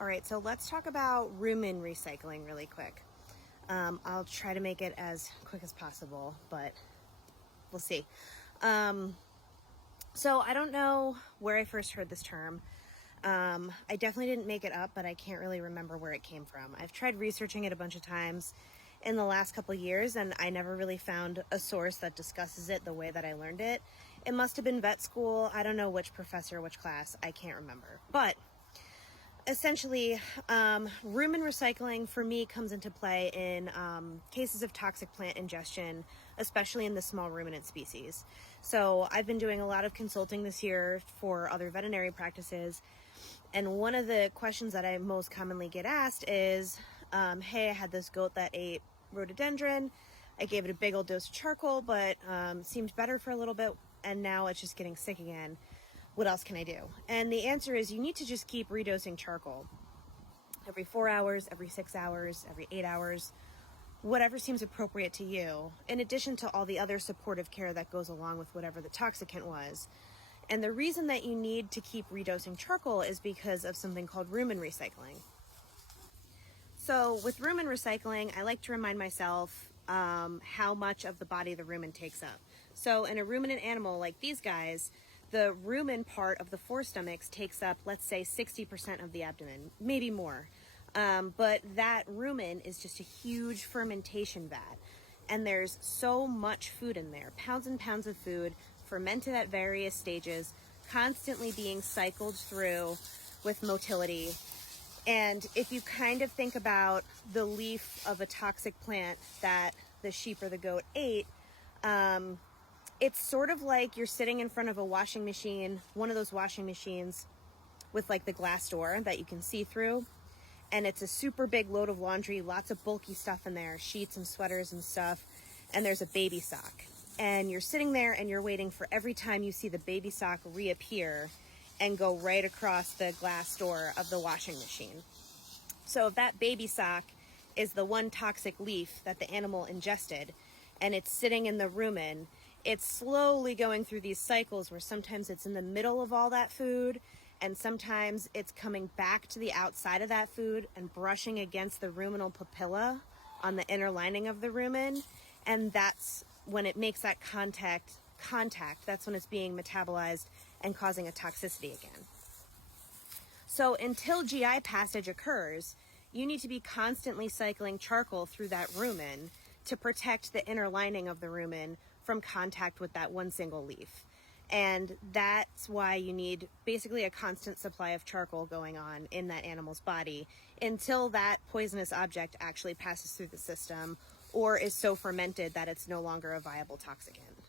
All right, so let's talk about rumen recycling really quick. I'll try to make it as quick as possible, but we'll see. So I don't know where I first heard this term. I definitely didn't make it up, but I can't really remember where it came from. I've tried researching it a bunch of times in the last couple of years, and I never really found a source that discusses it the way that I learned it. It must have been vet school. I don't know which professor, which class. I can't remember. But essentially, rumen recycling for me comes into play in cases of toxic plant ingestion, especially in the small ruminant species. So I've been doing a lot of consulting this year for other veterinary practices. And one of the questions that I most commonly get asked is, hey, I had this goat that ate rhododendron. I gave it a big old dose of charcoal, but seemed better for a little bit, and now it's just getting sick again. What else can I do? And the answer is you need to just keep redosing charcoal. Every 4 hours, every 6 hours, every 8 hours, whatever seems appropriate to you, in addition to all the other supportive care that goes along with whatever the toxicant was. And the reason that you need to keep redosing charcoal is because of something called rumen recycling. So with rumen recycling, I like to remind myself how much of the body the rumen takes up. So in a ruminant animal like these guys, the rumen part of the forestomachs takes up, let's say, 60% of the abdomen, maybe more. But that rumen is just a huge fermentation vat. And there's so much food in there, pounds and pounds of food, fermented at various stages, constantly being cycled through with motility. And if you kind of think about the leaf of a toxic plant that the sheep or the goat ate, it's sort of like you're sitting in front of a washing machine, one of those washing machines with like the glass door that you can see through. And it's a super big load of laundry, lots of bulky stuff in there, sheets and sweaters and stuff. And there's a baby sock. And you're sitting there and you're waiting for every time you see the baby sock reappear and go right across the glass door of the washing machine. So if that baby sock is the one toxic leaf that the animal ingested and it's sitting in the rumen, it's slowly going through these cycles where sometimes it's in the middle of all that food and sometimes it's coming back to the outside of that food and brushing against the ruminal papilla on the inner lining of the rumen. And that's when it makes that contact, that's when it's being metabolized and causing a toxicity again. So until GI passage occurs, you need to be constantly cycling charcoal through that rumen to protect the inner lining of the rumen from contact with that one single leaf. And that's why you need basically a constant supply of charcoal going on in that animal's body until that poisonous object actually passes through the system or is so fermented that it's no longer a viable toxicant.